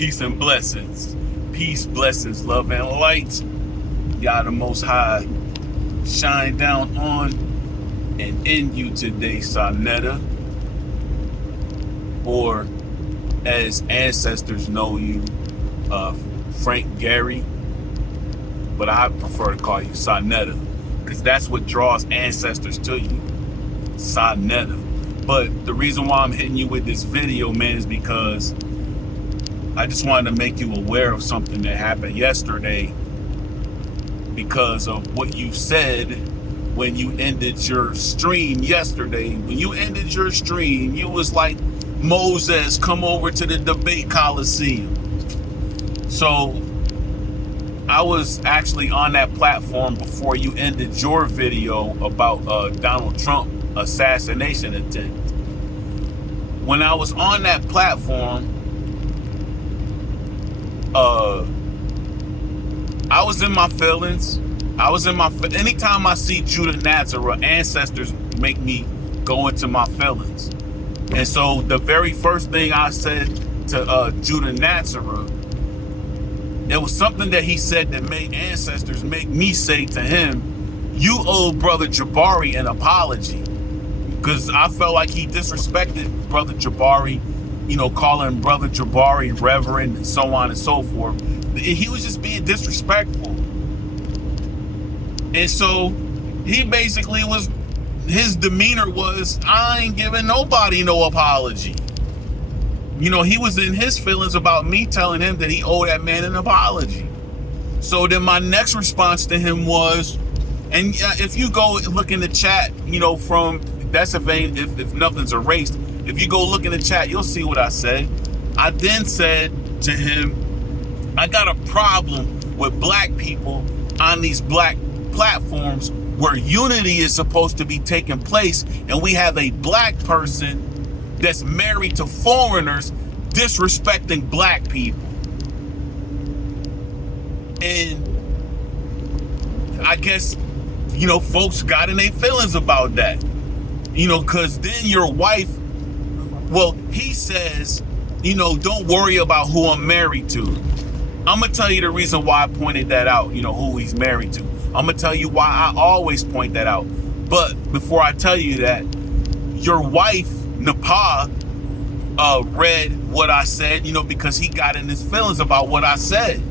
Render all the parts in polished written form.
Peace and blessings. Peace, blessings, love, and light. Yah the Most High shine down on and in you today, Sonetta. Or as ancestors know you, Frank Gary. But I prefer to call you Sonetta, because that's what draws ancestors to you. Sonetta. But the reason why I'm hitting you with this video, man, is because I just wanted to make you aware of something that happened yesterday because of what you said when you ended your stream yesterday. When you ended your stream, you was like, Moses, come over to the debate coliseum. So I was actually on that platform before you ended your video about Donald Trump assassination attempt. When I was on that platform, I was in my feelings. Anytime I see Judah Natzarah, ancestors make me go into my feelings. And so the very first thing I said to Judah Natzarah, it was something that he said that made ancestors make me say to him, you owe Brother Jabari an apology. Because I felt like he disrespected Brother Jabari, calling Brother Jabari Reverend and so on and so forth. He was just being disrespectful. And so he basically his demeanor was, I ain't giving nobody no apology. He was in his feelings about me telling him that he owed that man an apology. So then my next response to him was, and if you go look in the chat, from, that's if nothing's erased, if you go look in the chat, you'll see what I said. I then said to him, I got a problem with black people on these black platforms where unity is supposed to be taking place, and we have a black person that's married to foreigners disrespecting black people. And I guess, folks got in their feelings about that. Because then your wife, well, he says, don't worry about who I'm married to. I'm going to tell you the reason why I pointed that out, who he's married to. I'm going to tell you why I always point that out. But before I tell you that, your wife, Napa, read what I said, because he got in his feelings about what I said,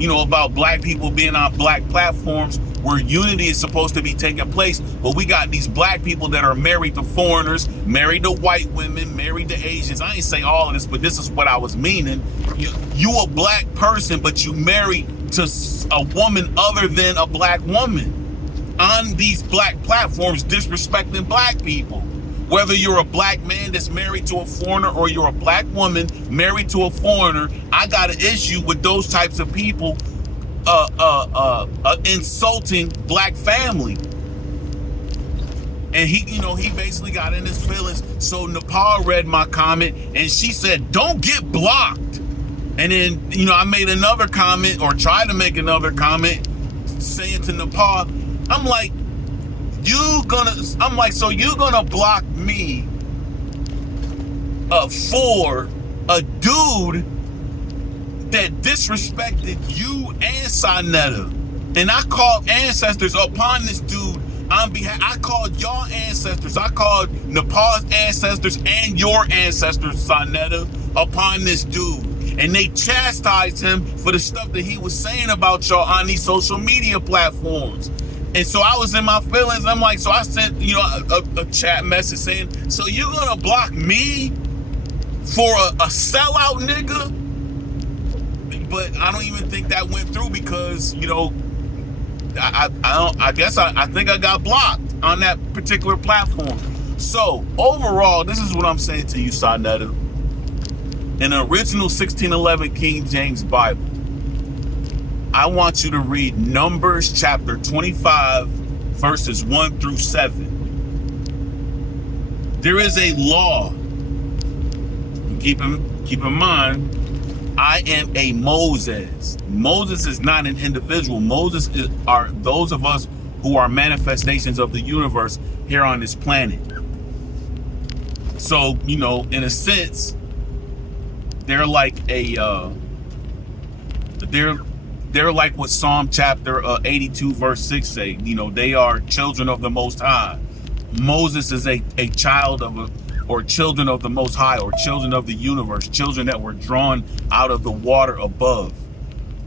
about black people being on black platforms where unity is supposed to be taking place. But we got these black people that are married to foreigners, married to white women, married to Asians. I ain't say all of this, but this is what I was meaning. You a black person, but you married to a woman other than a black woman on these black platforms disrespecting black people. Whether you're a black man that's married to a foreigner or you're a black woman married to a foreigner, I got an issue with those types of people insulting black family. And he basically got in his feelings. So Nepal read my comment and she said, don't get blocked. And then, I made another comment, or tried to make another comment, saying to Nepal, I'm like, so you're gonna block me for a dude that disrespected you and Sonetta. And I called ancestors upon this dude on behalf. I called y'all ancestors. I called Nepal's ancestors and your ancestors, Sonetta, upon this dude. And they chastised him for the stuff that he was saying about y'all on these social media platforms. And so I was in my feelings. I'm like, so I sent, a chat message saying, so you're gonna block me for a sellout nigga? But I don't even think that went through because, I think I got blocked on that particular platform. So overall, this is what I'm saying to you, Sonetta. In the original 1611 King James Bible, I want you to read Numbers chapter 25, verses 1 through 7. There is a law. Keep in mind, I am a Moses. Moses is not an individual. Moses are those of us who are manifestations of the universe here on this planet. So, in a sense, they're like they're like what Psalm chapter 82 verse 6 say. You know, they are children of the Most High. Moses is a child of or children of the Most High, or children of the universe, children that were drawn out of the water above.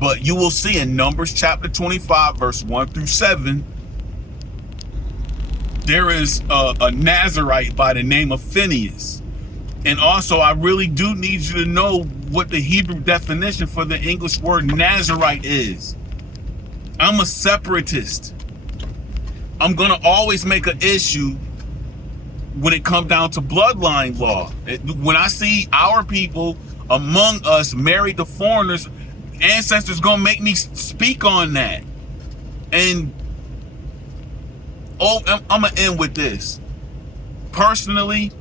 But you will see in Numbers chapter 25 verse 1 through 7, there is a Nazarite by the name of Phineas. And also, I really do need you to know what the Hebrew definition for the English word Nazarite is. I'm a separatist. I'm going to always make an issue when it comes down to bloodline law. When I see our people among us married to foreigners, ancestors going to make me speak on that. And I'm going to end with this. Personally,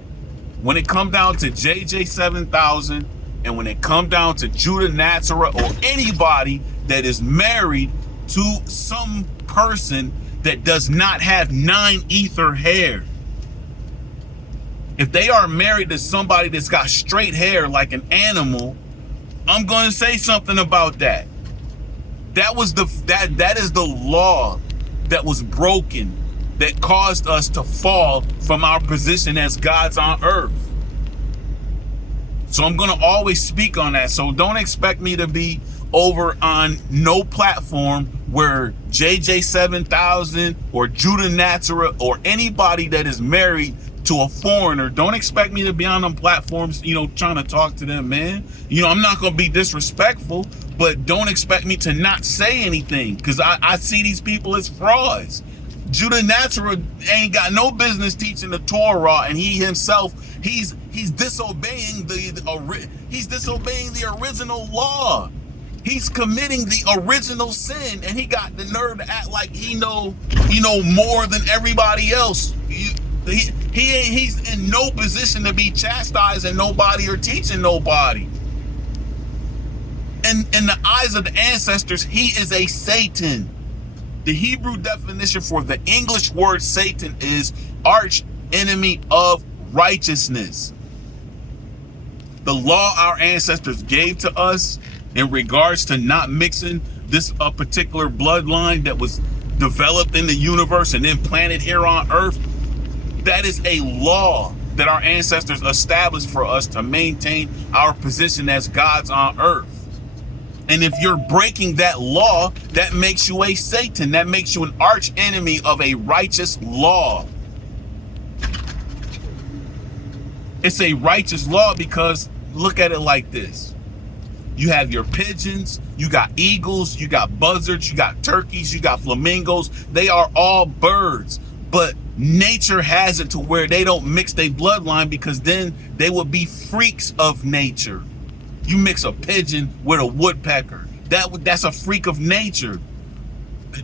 when it come down to JJ 7000, and when it come down to Judah Natzarah, or anybody that is married to some person that does not have 9 ether hair, if they are married to somebody that's got straight hair like an animal, I'm going to say something about that. That is the law that was broken, that caused us to fall from our position as gods on earth. So I'm going to always speak on that. So don't expect me to be over on no platform where JJ 7000 or Judah Natzarah or anybody that is married to a foreigner, don't expect me to be on them platforms, you know, trying to talk to them, man. You know, I'm not going to be disrespectful, but don't expect me to not say anything, because I see these people as frauds. Judah Natzarah ain't got no business teaching the Torah, and he himself, he's disobeying he's disobeying the original law. He's committing the original sin, and he got the nerve to act like he know more than everybody else. He's in no position to be chastising nobody or teaching nobody. And in the eyes of the ancestors, he is a Satan. The Hebrew definition for the English word Satan is arch enemy of righteousness. The law our ancestors gave to us in regards to not mixing this particular bloodline that was developed in the universe and then planted here on earth, that is a law that our ancestors established for us to maintain our position as gods on earth. And if you're breaking that law, that makes you a Satan. That makes you an arch enemy of a righteous law. It's a righteous law because look at it like this. You have your pigeons, you got eagles, you got buzzards, you got turkeys, you got flamingos. They are all birds. But nature has it to where they don't mix their bloodline, because then they would be freaks of nature. You mix a pigeon with a woodpecker, that's a freak of nature.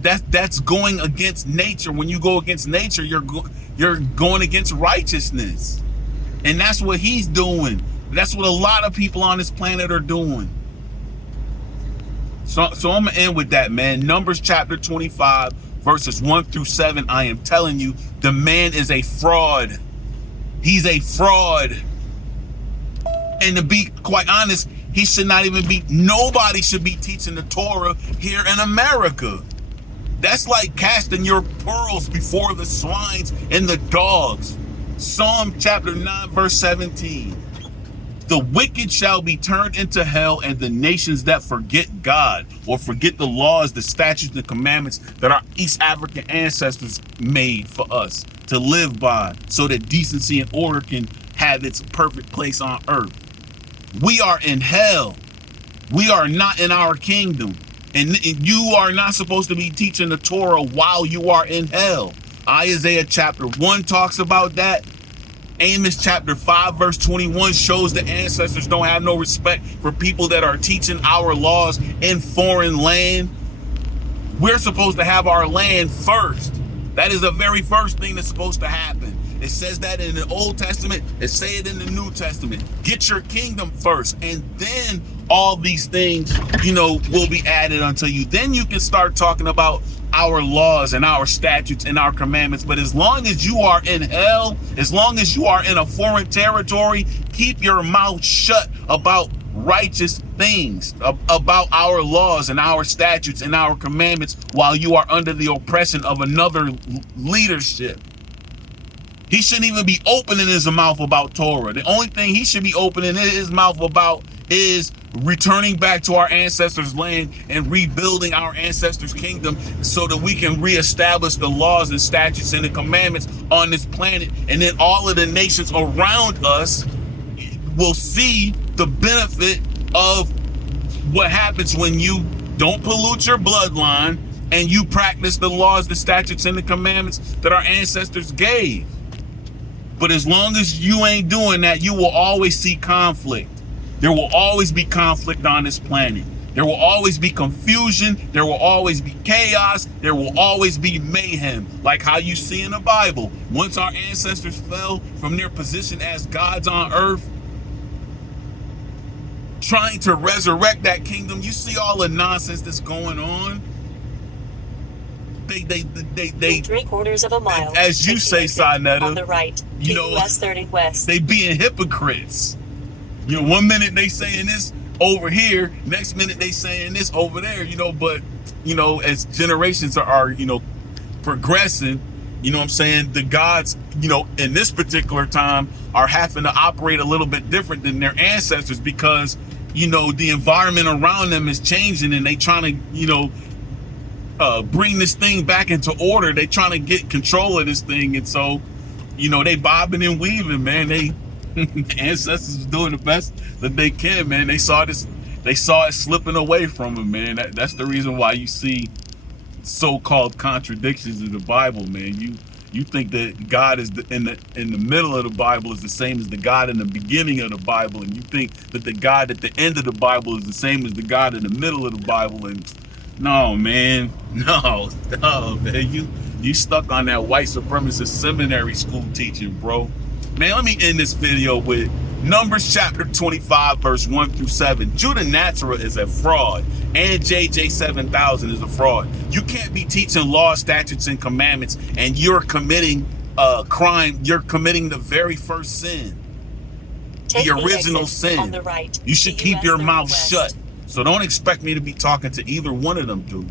That's going against nature. When you go against nature, you're going against righteousness. And that's what he's doing. That's what a lot of people on this planet are doing. So I'm gonna end with that, man. Numbers chapter 25 verses 1 through 7. I am telling you, the man is a fraud. He's a fraud. And to be quite honest, he should not even be, nobody should be teaching the Torah here in America. That's like casting your pearls before the swines and the dogs. Psalm chapter 9 verse 17. The wicked shall be turned into hell, and the nations that forget God, or forget the laws, the statutes, the commandments that our East African ancestors made for us to live by, so that decency and order can have its perfect place on earth. We are in hell. We are not in our kingdom. And you are not supposed to be teaching the Torah while you are in hell. Isaiah chapter 1 talks about that. Amos chapter 5 verse 21 shows the ancestors don't have no respect for people that are teaching our laws in foreign land. We're supposed to have our land first. That is the very first thing that's supposed to happen. It says that in the Old Testament. It says it in the New Testament. Get your kingdom first, and then all these things, will be added unto you. Then you can start talking about our laws and our statutes and our commandments. But as long as you are in hell, as long as you are in a foreign territory, keep your mouth shut about righteous things about our laws and our statutes and our commandments while you are under the oppression of another leadership. He shouldn't even be opening his mouth about Torah. The only thing he should be opening his mouth about is returning back to our ancestors' land and rebuilding our ancestors' kingdom so that we can reestablish the laws and statutes and the commandments on this planet. And then all of the nations around us will see the benefit of what happens when you don't pollute your bloodline and you practice the laws, the statutes, and the commandments that our ancestors gave. But as long as you ain't doing that, you will always see conflict. There will always be conflict on this planet. There will always be confusion. There will always be chaos. There will always be mayhem, like how you see in the Bible. Once our ancestors fell from their position as gods on earth, trying to resurrect that kingdom, you see all the nonsense that's going on. They 3/4 of a mile, as you say, Sinetta, on the right, you know, US 30 West. They being hypocrites. You know, one minute they saying this over here, next minute they saying this over there, you know, but, you know, as generations are, you know, progressing, you know what I'm saying, the gods, you know, in this particular time are having to operate a little bit different than their ancestors because, you know, the environment around them is changing and they trying to, you know, bring this thing back into order. They trying to get control of this thing. And so, you know, they bobbing and weaving, man. They ancestors is doing the best that they can, man. They saw this, they saw it slipping away from them, man. That's the reason why you see so-called contradictions in the Bible, man. You think that God is in the middle of the Bible is the same as the God in the beginning of the Bible, and you think that the God at the end of the Bible is the same as the God in the middle of the Bible. And no, man, no, man, you stuck on that white supremacist seminary school teaching, bro. Man, let me end this video with Numbers chapter 25, verse 1 through 7. Judah Natzarah is a fraud, and JJ 7000 is a fraud. You can't be teaching law, statutes, and commandments, and you're committing crime. You're committing the very first sin, the original sin. On the right, you should keep your mouth shut. So don't expect me to be talking to either one of them, dude.